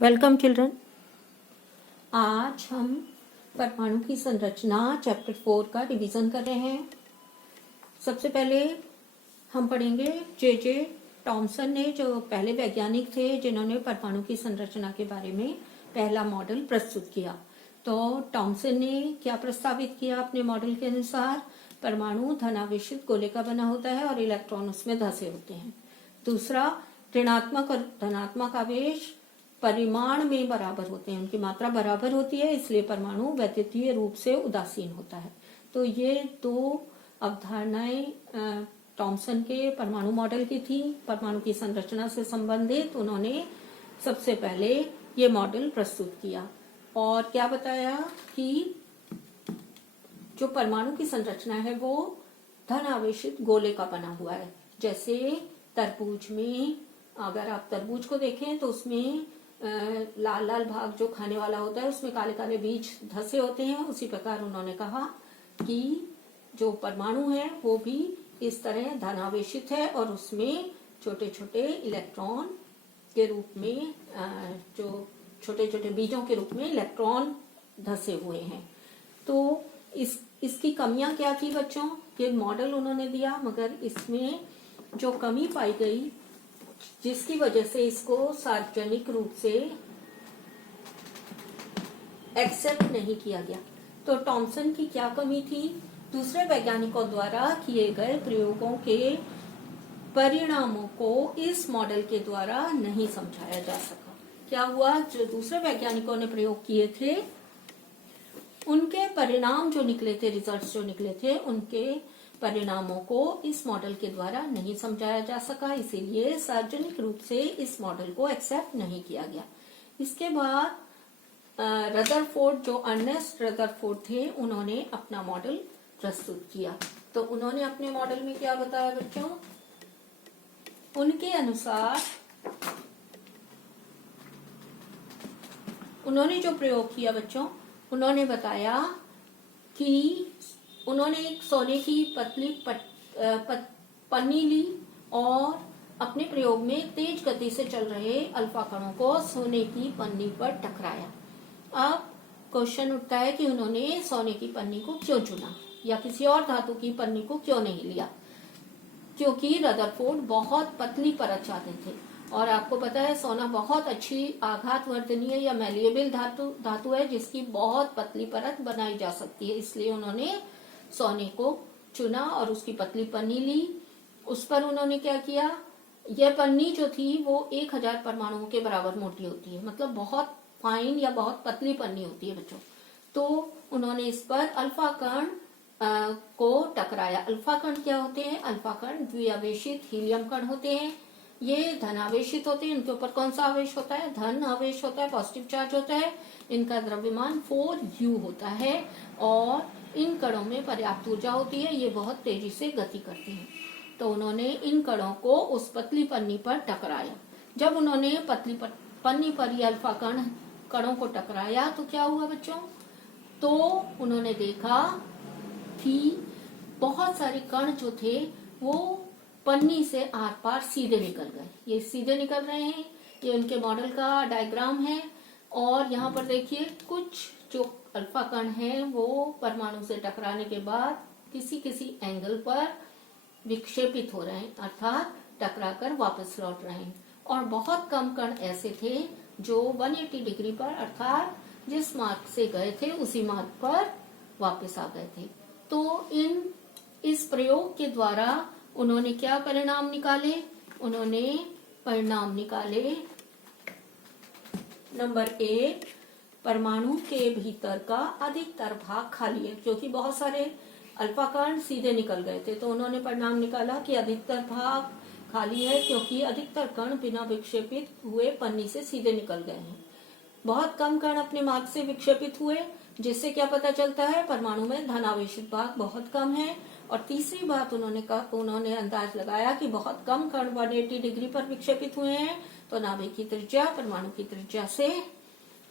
Welcome children. आज हम परमाणु की संरचना चैप्टर 4 का रिवीजन कर रहे हैं। सबसे पहले हम पढ़ेंगे जे टॉमसन ने, जो पहले वैज्ञानिक थे जिन्होंने परमाणु की संरचना के बारे में पहला मॉडल प्रस्तुत किया। तो टॉमसन ने क्या प्रस्तावित किया अपने मॉडल के अनुसार? परमाणु धनावेशित गोले का बना होता है और इलेक्ट्रॉन उसमें धंसे होते हैं। दूसरा, ऋणात्मक और धनात्मक आवेश परिमाण में बराबर होते हैं, उनकी मात्रा बराबर होती है, इसलिए परमाणु वैद्युतीय रूप से उदासीन होता है। तो ये दो अवधारणाएं टॉमसन के परमाणु मॉडल की थी। परमाणु की संरचना से संबंधित उन्होंने सबसे पहले ये मॉडल प्रस्तुत किया और क्या बताया कि जो परमाणु की संरचना है वो धन आवेशित गोले का बना हुआ है। जैसे तरबूज में, अगर आप तरबूज को देखें तो उसमें लाल लाल भाग जो खाने वाला होता है उसमें काले काले बीज धसे होते हैं। उसी प्रकार उन्होंने कहा कि जो परमाणु है वो भी इस तरह धनावेशित है और उसमें छोटे छोटे इलेक्ट्रॉन के रूप में, जो छोटे छोटे बीजों के रूप में इलेक्ट्रॉन धसे हुए हैं। तो इसकी कमियां क्या थी बच्चों? ये मॉडल उन्होंने दिया, मगर इसमें जो कमी पाई गई जिसकी वजह से इसको सार्वजनिक रूप से एक्सेप्ट नहीं किया गया। तो टॉमसन की क्या कमी थी? दूसरे वैज्ञानिकों द्वारा किए गए प्रयोगों के परिणामों को इस मॉडल के द्वारा नहीं समझाया जा सका। क्या हुआ? जो दूसरे वैज्ञानिकों ने प्रयोग किए थे उनके परिणाम जो निकले थे, रिजल्ट्स जो निकले थे, उनके परिणामों को इस मॉडल के द्वारा नहीं समझाया जा सका, इसीलिए सार्वजनिक रूप से इस मॉडल को एक्सेप्ट नहीं किया गया। इसके बाद रदरफोर्ड, जो अर्नेस्ट रदरफोर्ड थे, उन्होंने अपना मॉडल प्रस्तुत किया। तो उन्होंने अपने मॉडल में क्या बताया बच्चों? उनके अनुसार उन्होंने जो प्रयोग किया बच्चों, उन्होंने बताया कि उन्होंने एक सोने की पतली पन्नी ली और अपने प्रयोग में तेज गति से चल रहे अल्फा कणों को सोने की पन्नी पर टकराया। अब क्वेश्चन उठता है कि उन्होंने सोने की पन्नी को क्यों चुना या किसी और धातु की पन्नी को क्यों नहीं लिया? क्योंकि रदरफोर्ड बहुत पतली परत चाहते थे और आपको पता है सोना बहुत अच्छी आघात वर्धनीय या मैलिएबल धातु है जिसकी बहुत पतली परत बनाई जा सकती है, इसलिए उन्होंने सोने को चुना और उसकी पतली पन्नी ली। उस पर उन्होंने क्या किया? यह पन्नी जो थी वो 1000 परमाणुओं के बराबर मोटी होती है, मतलब बहुत फाइन या बहुत पतली पन्नी होती है बच्चों। तो उन्होंने इस पर अल्फा कण को टकराया। अल्फा कण क्या होते हैं? अल्फा कण द्विआवेशित हीलियम कण होते हैं। ये धनावेशित होते हैं। इनके ऊपर कौन सा आवेश होता है? धन आवेश होता है, पॉजिटिव चार्ज होता है। इनका द्रव्यमान 4u होता है और इन कणों में पर्याप्त ऊर्जा होती है, ये बहुत तेजी से गति करते हैं। तो उन्होंने इन कणों को उस पतली पन्नी पर टकराया। जब उन्होंने पतली पन्नी पर ये अल्फा कणों को टकराया तो क्या हुआ बच्चों? तो उन्होंने देखा कि बहुत सारे कण जो थे वो पन्नी से आर पार सीधे निकल गए। ये सीधे निकल रहे हैं, ये उनके मॉडल का डायग्राम है। और यहाँ पर देखिए कुछ जो अल्फा कण है वो परमाणु से टकराने के बाद किसी किसी एंगल पर विक्षेपित हो रहे हैं, अर्थात टकराकर वापस लौट रहे हैं। और बहुत कम कण ऐसे थे जो 180 डिग्री पर, अर्थात जिस मार्ग से गए थे उसी मार्ग पर वापस आ गए थे। तो इस प्रयोग के द्वारा उन्होंने क्या परिणाम निकाले? उन्होंने परिणाम निकाले, नंबर 1, परमाणु के भीतर का अधिकतर भाग खाली है, क्योंकि बहुत सारे अल्फा कण सीधे निकल गए थे। तो उन्होंने परिणाम निकाला कि अधिकतर भाग खाली है क्योंकि अधिकतर कण बिना विक्षेपित हुए पन्नी से सीधे निकल गए हैं। बहुत कम कण अपने मार्ग से विक्षेपित हुए, जिससे क्या पता चलता है? परमाणु में धनावेशित भाग बहुत कम है। और तीसरी बात उन्होंने अंदाज लगाया कि बहुत कम कण 180 डिग्री पर विक्षेपित हुए हैं, तो नाभिक की त्रिज्या परमाणु की त्रिज्या से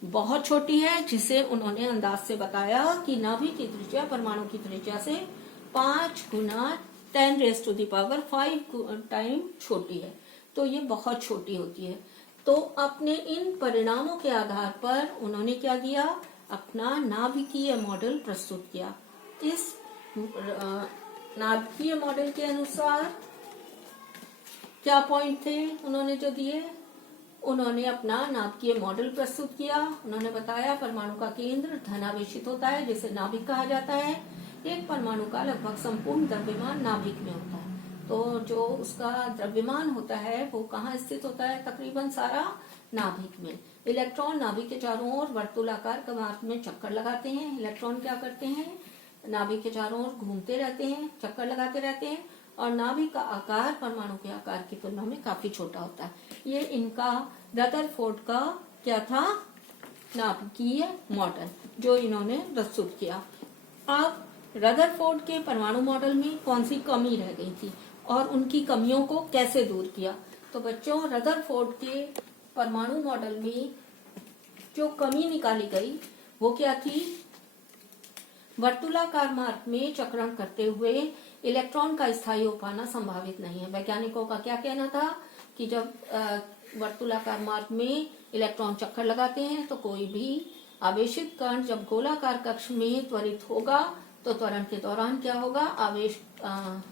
बहुत छोटी है, जिसे उन्होंने अंदाज से बताया कि नाभिक की त्रिज्या परमाणु की त्रिज्या से 5 गुना 10⁵ टाइम छोटी है। तो ये बहुत छोटी होती है। तो अपने इन परिणामों के आधार पर उन्होंने क्या किया, अपना नाभिकीय मॉडल प्रस्तुत किया। इस नाभिकीय मॉडल के अनुसार क्या पॉइंट थे उन्होंने जो दिए, उन्होंने अपना नाभिकीय मॉडल प्रस्तुत किया। उन्होंने बताया परमाणु का केंद्र धनावेशित होता है जिसे नाभिक कहा जाता है। एक परमाणु का लगभग संपूर्ण द्रव्यमान नाभिक में होता है। तो जो उसका द्रव्यमान होता है वो कहाँ स्थित होता है, तकरीबन सारा नाभिक में। इलेक्ट्रॉन नाभिक के चारों ओर वर्तुलाकार कवाट में चक्कर लगाते हैं। इलेक्ट्रॉन क्या करते हैं, नाभिक के चारों ओर घूमते रहते हैं, चक्कर लगाते रहते हैं, और नाभिक का आकार परमाणु के आकार की तुलना में काफी छोटा होता है। ये इनका रदरफोर्ड का क्या था, नाभिकीय मॉडल जो इन्होंने प्रस्तुत किया। अब रदरफोर्ड के परमाणु मॉडल में कौन सी कमी रह गई थी और उनकी कमियों को कैसे दूर किया। तो बच्चों, रदरफोर्ड के परमाणु मॉडल में जो कमी निकाली गई वो क्या थी, वर्तुलाकार मार्ग में चक्रण करते हुए इलेक्ट्रॉन का स्थायी हो पाना संभावित नहीं है। वैज्ञानिकों का क्या कहना था कि जब वर्तुलाकार मार्ग में इलेक्ट्रॉन चक्कर लगाते हैं तो कोई भी आवेशित कण जब गोलाकार कक्ष में त्वरित होगा तो त्वरण के दौरान क्या होगा,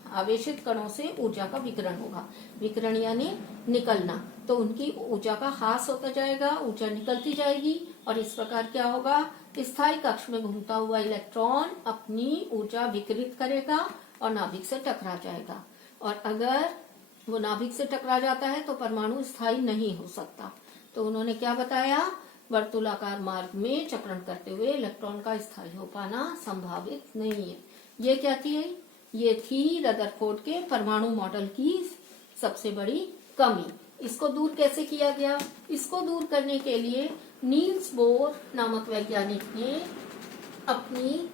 आवेशित कणों से ऊर्जा का विकिरण होगा। विकिरण यानी निकलना, तो उनकी ऊर्जा का ह्रास होता जाएगा, ऊर्जा निकलती जाएगी, और इस प्रकार क्या होगा, स्थायी कक्ष में घूमता हुआ इलेक्ट्रॉन अपनी ऊर्जा विकिरित करेगा और नाभिक से टकरा जाएगा। और अगर वो नाभिक से टकरा जाता है तो परमाणु स्थायी नहीं हो सकता। तो उन्होंने क्या बताया, वर्तुलाकार मार्ग में चक्रण करते हुए इलेक्ट्रॉन का स्थायी हो पाना संभावित नहीं है। ये क्या थी, ये थी रदरफोर्ड के परमाणु मॉडल की सबसे बड़ी कमी। इसको दूर कैसे किया गया, इसको दूर करने के लिए नील्स बोर नामक वैज्ञानिक ने अपनी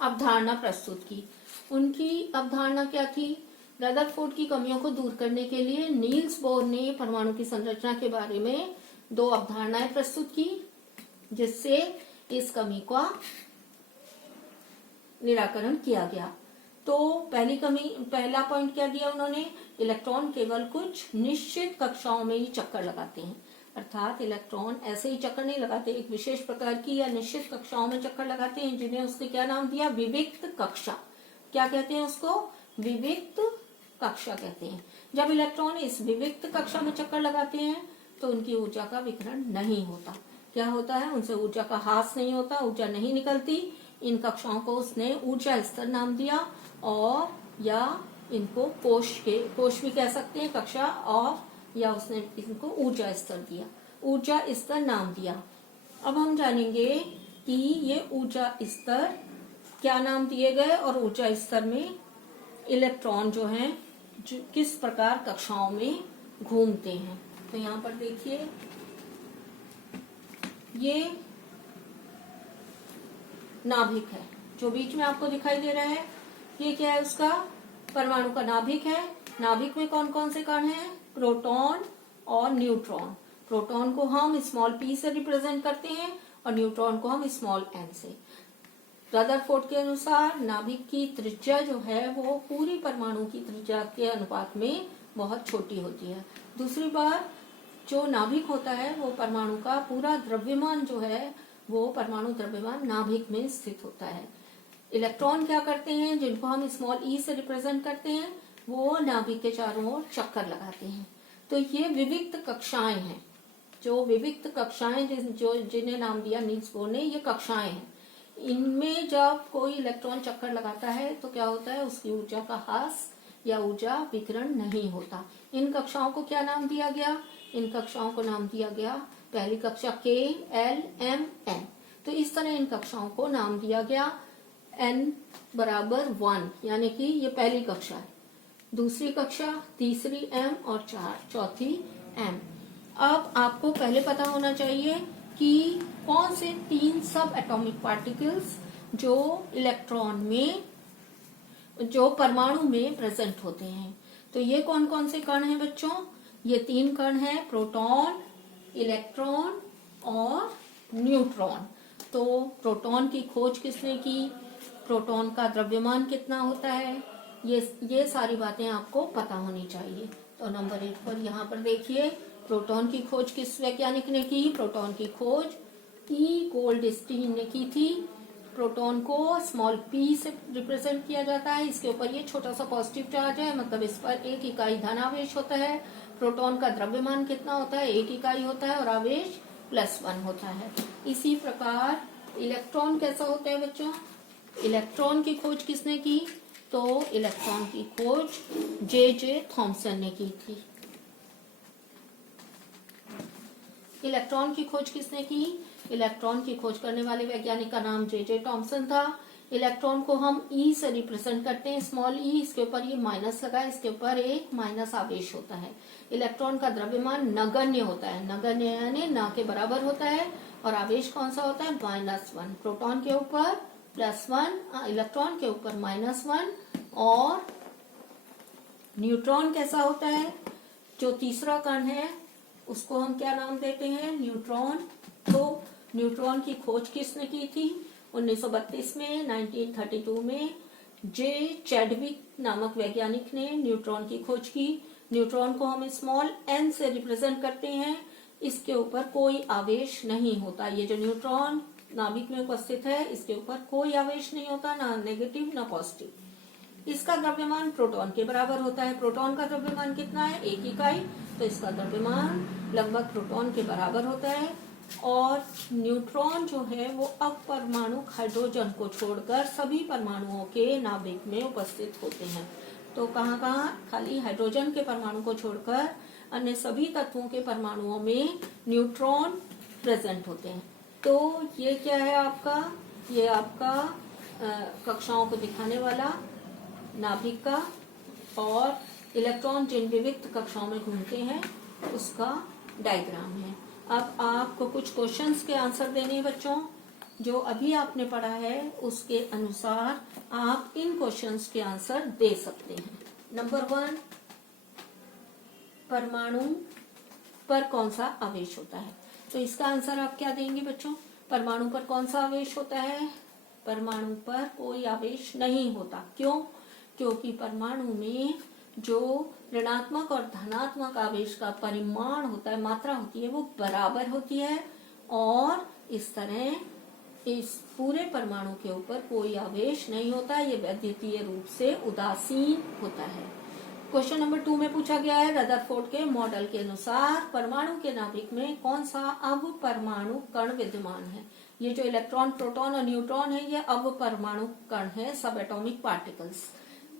अवधारणा प्रस्तुत की। उनकी अवधारणा क्या थी, रदरफोर्ड की कमियों को दूर करने के लिए नील्स बोर ने परमाणु की संरचना के बारे में 2 अवधारणाएं प्रस्तुत की जिससे इस कमी का निराकरण किया गया। तो पहला पॉइंट क्या दिया उन्होंने, इलेक्ट्रॉन केवल कुछ निश्चित कक्षाओं में ही चक्कर लगाते हैं। अर्थात इलेक्ट्रॉन ऐसे ही चक्कर नहीं लगाते, एक विशेष प्रकार की या निश्चित कक्षाओं में चक्कर लगाते हैं जिन्हें उसने क्या नाम दिया, विविक्त कक्षा। क्या कहते हैं उसको, विविक्त कक्षा कहते हैं। जब इलेक्ट्रॉन इस विविक्त कक्षा में चक्कर लगाते हैं तो उनकी ऊर्जा का विकिरण नहीं होता। क्या होता है, उनसे ऊर्जा का ह्रास नहीं होता, ऊर्जा नहीं निकलती। इन कक्षाओं को उसने ऊर्जा स्तर नाम दिया, और या इनको कोश भी कह सकते हैं कक्षा, और या उसने इनको ऊर्जा स्तर दिया, ऊर्जा स्तर नाम दिया। अब हम जानेंगे कि ये ऊर्जा स्तर क्या नाम दिए गए और ऊर्जा स्तर में इलेक्ट्रॉन जो हैं किस प्रकार कक्षाओं में घूमते हैं। तो यहाँ पर देखिए, ये नाभिक है जो बीच में आपको दिखाई दे रहा है। ये क्या है, उसका परमाणु का नाभिक है। नाभिक में कौन कौन से कण हैं, प्रोटॉन और न्यूट्रॉन। प्रोटॉन को हम स्मॉल p से रिप्रेजेंट करते हैं और न्यूट्रॉन को हम स्मॉल n से। रदरफोर्ड के अनुसार नाभिक की त्रिज्या जो है वो पूरी परमाणु की त्रिज्या के अनुपात में बहुत छोटी होती है। दूसरी बात, जो नाभिक होता है वो परमाणु का पूरा द्रव्यमान जो है वो परमाणु द्रव्यमान नाभिक में स्थित होता है। इलेक्ट्रॉन क्या करते हैं, जिनको हम स्मॉल e से रिप्रेजेंट करते हैं, वो नाभिक के चारों ओर चक्कर लगाते हैं। तो ये विविक्त कक्षाएं हैं। जो विविक्त कक्षाएं जिन्हें नाम दिया नील्स बोर ने, ये कक्षाएं हैं। इनमें जब कोई इलेक्ट्रॉन चक्कर लगाता है तो क्या होता है, उसकी ऊर्जा का ह्रास या ऊर्जा विकिरण नहीं होता। इन कक्षाओं को क्या नाम दिया गया, इन कक्षाओं को नाम दिया गया पहली कक्षा K, L, M, N। तो इस तरह इन कक्षाओं को नाम दिया गया n बराबर 1, यानी कि ये पहली कक्षा है, दूसरी कक्षा, तीसरी M और चौथी M। अब आपको पहले पता होना चाहिए कि कौन से 3 सब एटॉमिक पार्टिकल्स जो इलेक्ट्रॉन में, जो परमाणु में प्रेजेंट होते हैं। तो ये कौन कौन से कण हैं बच्चों, ये 3 कण हैं, प्रोटॉन, इलेक्ट्रॉन और न्यूट्रॉन। तो प्रोटॉन की खोज किसने की, प्रोटॉन का द्रव्यमान कितना होता है, ये सारी बातें आपको पता होनी चाहिए। तो नंबर 1 पर यहाँ पर देखिए, प्रोटॉन की खोज किस वैज्ञानिक ने की? प्रोटॉन की खोज ई गोल्डस्टीन ने की थी। प्रोटॉन को स्मॉल पी से रिप्रेजेंट किया जाता है। इसके ऊपर ये छोटा सा पॉजिटिव चार्ज है, मतलब इस पर 1 इकाई धनावेश होता है। प्रोटॉन का द्रव्यमान कितना होता है? 1 इकाई होता है और आवेश +1 होता है। इसी प्रकार इलेक्ट्रॉन कैसा होता है बच्चों? इलेक्ट्रॉन की खोज किसने की? तो इलेक्ट्रॉन की खोज जे थॉमसन ने की थी। इलेक्ट्रॉन की खोज किसने की? इलेक्ट्रॉन की खोज करने वाले वैज्ञानिक का नाम जे थॉमसन था। इलेक्ट्रॉन को हम ई से रिप्रेजेंट करते हैं, स्मॉल ई। इसके ऊपर ये माइनस लगा, इसके ऊपर एक माइनस आवेश होता है। इलेक्ट्रॉन का द्रव्यमान नगण्य होता है, नगण्य यानी न के बराबर होता है। और आवेश कौन सा होता है? -1। प्रोटॉन के ऊपर +1, इलेक्ट्रॉन के ऊपर -1। और न्यूट्रॉन कैसा होता है? जो तीसरा कण है उसको हम क्या नाम देते हैं? न्यूट्रॉन। तो न्यूट्रॉन की खोज किसने की थी? 1932 में, 1932 में जे चैडविक नामक वैज्ञानिक ने न्यूट्रॉन की खोज की। न्यूट्रॉन को हम स्मॉल n से रिप्रेजेंट करते हैं। इसके ऊपर कोई आवेश नहीं होता। ये जो न्यूट्रॉन नाभिक में उपस्थित है, इसके ऊपर कोई आवेश नहीं होता, ना नेगेटिव ना पॉजिटिव। इसका द्रव्यमान प्रोटॉन के बराबर होता है। प्रोटॉन का द्रव्यमान कितना है? 1 इकाई। तो इसका द्रव्यमान लगभग प्रोटॉन के बराबर होता है। और न्यूट्रॉन जो है वो अपरमाणुक हाइड्रोजन को छोड़कर सभी परमाणुओं के नाभिक में उपस्थित होते हैं। तो कहाँ कहाँ? खाली हाइड्रोजन के परमाणु को छोड़कर अन्य सभी तत्वों के परमाणुओं में न्यूट्रॉन प्रेजेंट होते हैं। तो ये क्या है आपका? ये आपका कक्षाओं को दिखाने वाला नाभिक का और इलेक्ट्रॉन जिन विविध कक्षाओं में घूमते हैं उसका डायग्राम है। अब आपको कुछ क्वेश्चंस के आंसर देने हैं बच्चों। जो अभी आपने पढ़ा है उसके अनुसार आप इन क्वेश्चंस के आंसर दे सकते हैं। नंबर 1, परमाणु पर कौन सा आवेश होता है? तो इसका आंसर आप क्या देंगे बच्चों? परमाणु पर कौन सा आवेश होता है? परमाणु पर कोई आवेश नहीं होता। क्यों? क्योंकि परमाणु में जो ऋणात्मक और धनात्मक आवेश का परिमाण होता है, मात्रा होती है, वो बराबर होती है। और इस तरह इस पूरे परमाणु के ऊपर कोई आवेश नहीं होता। ये वैद्युतीय रूप से उदासीन होता है। क्वेश्चन नंबर 2 में पूछा गया है, रदरफोर्ड के मॉडल के अनुसार परमाणु के नाभिक में कौन सा अवपरमाणु कण विद्यमान है? ये जो इलेक्ट्रॉन, प्रोटॉन और न्यूट्रॉन है, ये अवपरमाणु कण है, सब एटॉमिक पार्टिकल्स।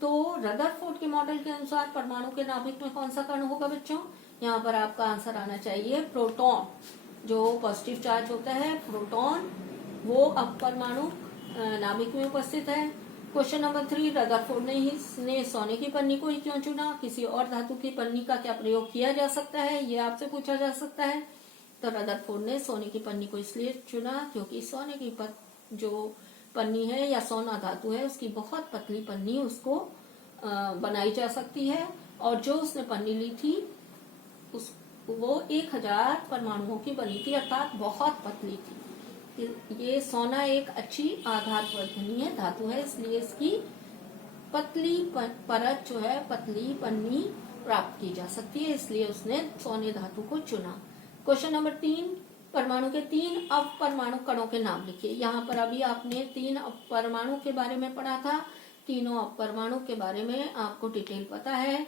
तो रदरफोर्ड के मॉडल के अनुसार परमाणु के नाभिक में कौन सा कण होगा बच्चों? यहाँ पर आपका आंसर आना चाहिए प्रोटॉन। जो पॉजिटिव चार्ज होता है प्रोटॉन, वो अपरमाणु नाभिक में उपस्थित है। क्वेश्चन नंबर 3, रदरफोर्ड ने सोने की पन्नी को ही क्यों चुना? किसी और धातु की पन्नी का क्या प्रयोग किया जा सकता है? ये आपसे पूछा जा सकता है। तो रदरफोर्ड ने सोने की पन्नी को इसलिए चुना क्योंकि सोने की जो पन्नी है या सोना धातु है, उसकी बहुत पतली पन्नी उसको बनाई जा सकती है। और जो उसने पन्नी ली थी वो 1000 परमाणुओं की बनी थी, अर्थात बहुत पतली थी। ये सोना एक अच्छी आधार वर्धनीय धातु है, इसलिए इसकी पतली परत जो है, पतली पन्नी प्राप्त की जा सकती है, इसलिए उसने सोने धातु को चुना। क्वेश्चन नंबर 3, परमाणु के 3 अपरमाणु कणों के नाम लिखिए। यहाँ पर अभी आपने 3 अपरमाणु के बारे में पढ़ा था। तीनों अपरमाणु के बारे में आपको डिटेल पता है।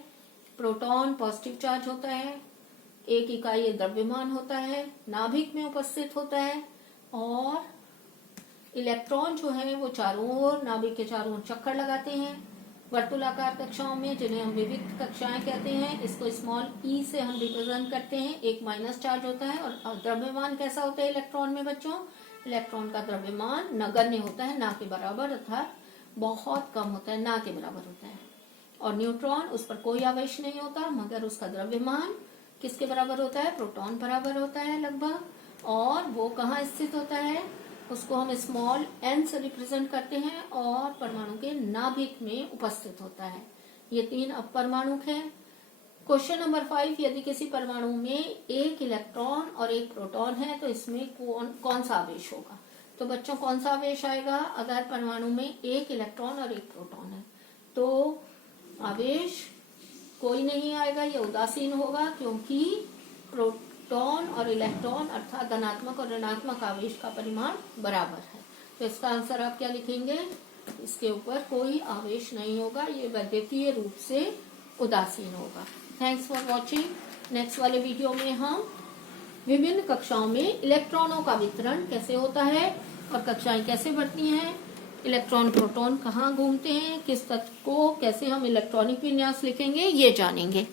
प्रोटॉन पॉजिटिव चार्ज होता है, 1 इकाई द्रव्यमान होता है, नाभिक में उपस्थित होता है। और इलेक्ट्रॉन जो है वो चारों ओर, नाभिक के चारों ओर चक्कर लगाते हैं वर्तुलाकार कक्षाओं में, जिन्हें हम विविध कक्षाएं कहते हैं। इसको स्मॉल ई से हम रिप्रेजेंट करते हैं। एक माइनस चार्ज होता है। और द्रव्यमान कैसा होता है इलेक्ट्रॉन में बच्चों? इलेक्ट्रॉन का द्रव्यमान नगण्य होता है, ना के बराबर, अर्थात बहुत कम होता है, ना के बराबर होता है। और न्यूट्रॉन, उस पर कोई आवेश नहीं होता, मगर उसका द्रव्यमान किसके बराबर होता है? प्रोटॉन बराबर होता है लगभग। और वो कहाँ स्थित होता है? उसको हम स्मॉल n से रिप्रेजेंट करते हैं और परमाणु के नाभिक में उपस्थित होता है। ये 3 अपरमाणु हैं। क्वेश्चन नंबर 5, यदि किसी परमाणु में 1 इलेक्ट्रॉन और 1 प्रोटॉन है तो इसमें कौन सा आवेश होगा? तो बच्चों कौन सा आवेश आएगा अगर परमाणु में 1 इलेक्ट्रॉन और 1 प्रोटॉन है? तो आवेश कोई नहीं आएगा, ये उदासीन होगा, क्योंकि प्रोटॉन और इलेक्ट्रॉन अर्थात धनात्मक और ऋणात्मक आवेश का परिमाण बराबर है। तो इसका आंसर आप क्या लिखेंगे? इसके ऊपर कोई आवेश नहीं होगा, ये वैद्युतीय रूप से उदासीन होगा। Thanks for watching. नेक्स्ट वाले वीडियो में हम विभिन्न कक्षाओं में इलेक्ट्रॉनों का वितरण कैसे होता है और कक्षाएं कैसे बढ़ती हैं, इलेक्ट्रॉन प्रोटॉन कहाँ घूमते हैं, किस तत्व को कैसे हम इलेक्ट्रॉनिक विन्यास लिखेंगे, ये जानेंगे।